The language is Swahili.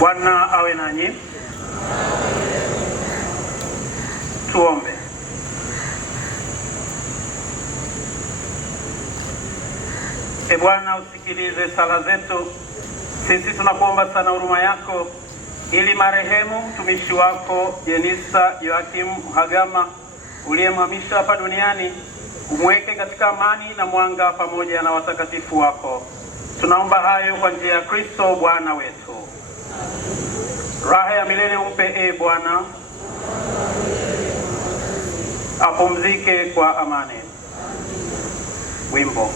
Bwana awe nanyi. Tuombe. E Bwana, usikilize sala zetu. Sisi tunakuomba sana huruma yako, ili marehemu mtumishi wako Jenista Yoakim Mhagama uliyemhamisha hapa duniani umweke katika amani na mwanga pamoja na watakatifu wako. Tunaomba hayo kwa njia ya Kristo Bwana wetu. Raha ya milele umpe e Bwana, apumzike kwa amani. Wimbo.